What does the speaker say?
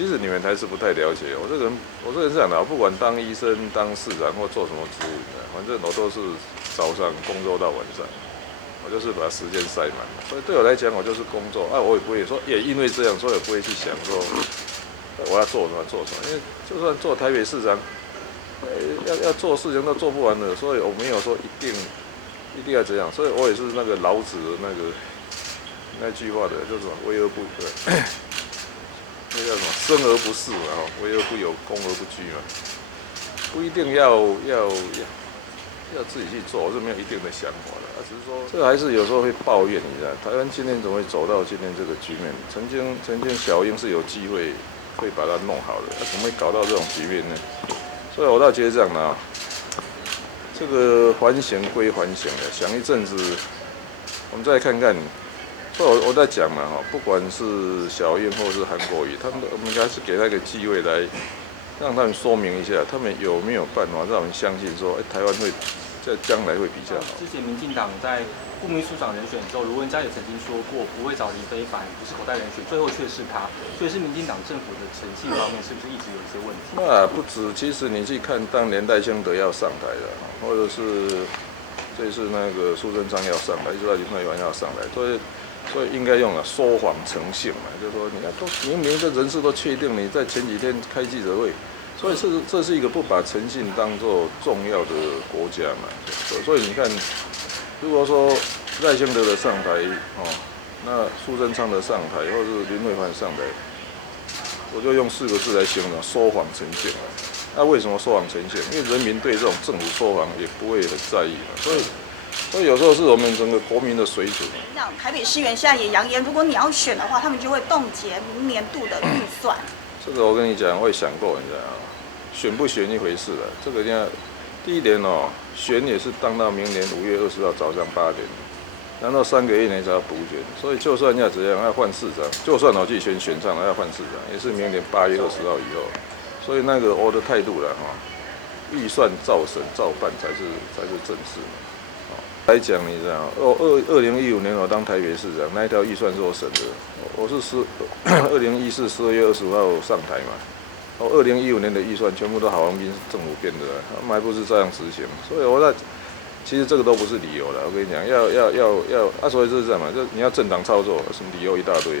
其实你们还是不太了解我这个人。我这个人是这样的，不管当医生、当市长或做什么职务，反正我都是早上工作到晚上，我就是把时间塞满。所以对我来讲，我就是工作啊，我也不会说，也因为这样，所以我不会去想说我要做什么做什么。因为就算做台北市长，要做事情都做不完的，所以我没有说一定要这样。所以我也是那个老子的那句话的，就是什么为而不那叫什么生而不恃嘛，为而不有，攻而不居嘛。不一定要自己去做，我是没有一定的想法的。只是说这还是有时候会抱怨一下，台湾今天怎么会走到今天这个局面？曾经小英是有机会会把它弄好的，怎么会搞到这种局面呢？所以我倒觉得这样呢，这个缓刑归缓刑的，想一阵子，我们再看看。所以我在讲嘛，不管是小英或是韩国瑜，我们应该是给他一个机会来让他们说明一下，他们有没有办法让我们相信说，台湾会在将来会比较好。之前民进党在顾秘书长人选之后，卢文嘉也曾经说过不会找林非凡，不是口袋人选，最后却是他，所以是民进党政府的诚信方面是不是一直有一些问题？那不止，其实你去看当年赖清德要上台的，或者是这次那个苏贞昌要上台，一直到林非凡要上台，所以应该用说谎成性嘛，就是说你看都明明这人事都确定，你在前几天开记者会，所以这是一个不把诚信当作重要的国家嘛。所以你看，如果说赖清德的上台那苏贞昌的上台，或者是林非凡上台，我就用4个字来形容：说谎成性。那为什么说谎成性？因为人民对这种政府说谎也不会很在意嘛，所以有时候是我们整个国民的水准。像台北市员现在也扬言，如果你要选的话，他们就会冻结明年度的预算。这个我跟你讲，我也想过，你知道吗？选不选一回事了。这个第一点选也是当到明年5月20号早上8点，然后3个月内才要补选。所以就算要怎样，要换市长，就算我自己选上了要换市长，也是明年8月20号以后。所以那个我的态度了预算照审照办才是正事。来讲，你知道，2015年我当台北市长，那一条预算是我审的，我是2014 12月25号上台嘛，2015年的预算全部都郝龙斌政府编的，他们还不是这样执行，所以其实这个都不是理由了，我跟你讲，所以就是这样嘛，就你要政党操作，什么理由一大堆。